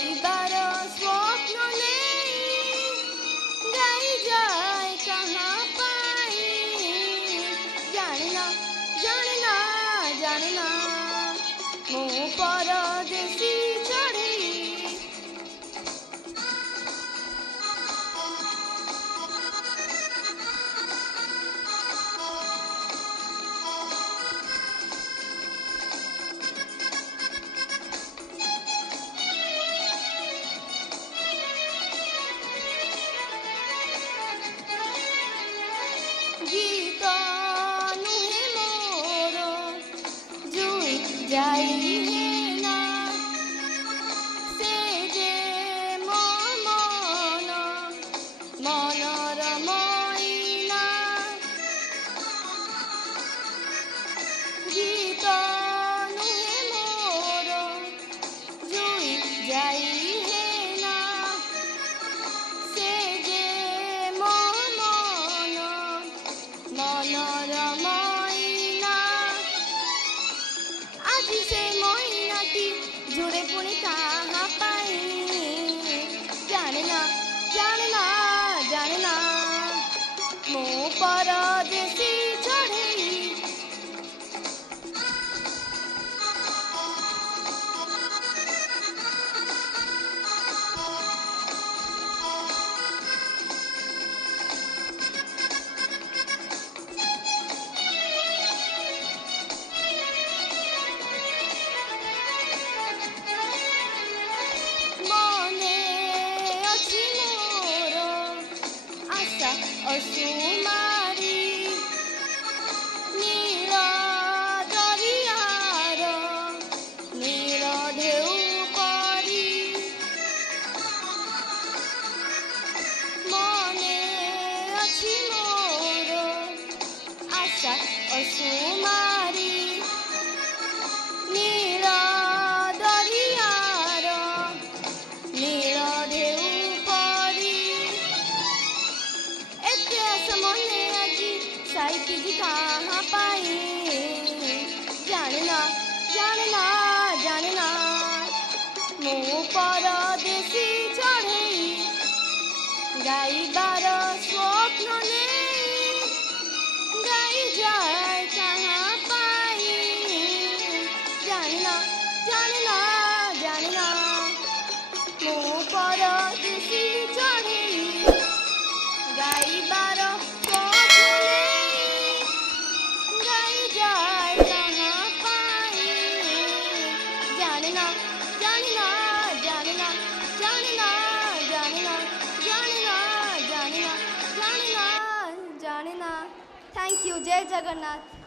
गाइबार स्वप्न नहीं गाई जाए कहाँ पाई जानना जानना जानना मो परदेसी चढ़ी गीत नुहे मोर जुई जाई है ना से जे मो मन मनर मैना गीत नुहे मोर जुई जाई है ना से जे मो मन मनर मैना आज से मैनाटी जुड़े पुणी कहाँ पाई जानना जानना जानना मो परदेसी चढ़े असुमारी नील दरियार नील ढेउ परी मने अछि मोर आशा असुमारी नील दरियार नील ढेउ मने आजी साइकी जी कहाँ पाई जानना जानना जानना मो परदेसी चढ़े गाइबार स्वप्न नहीं गाई जाए कहाँ पाई जानना जानना जानना मो परदेसी चढ़े गाइबार जानना जानना जानना जानना जानना जानना जानना जानना जानना थैंक यू जय जगन्नाथ।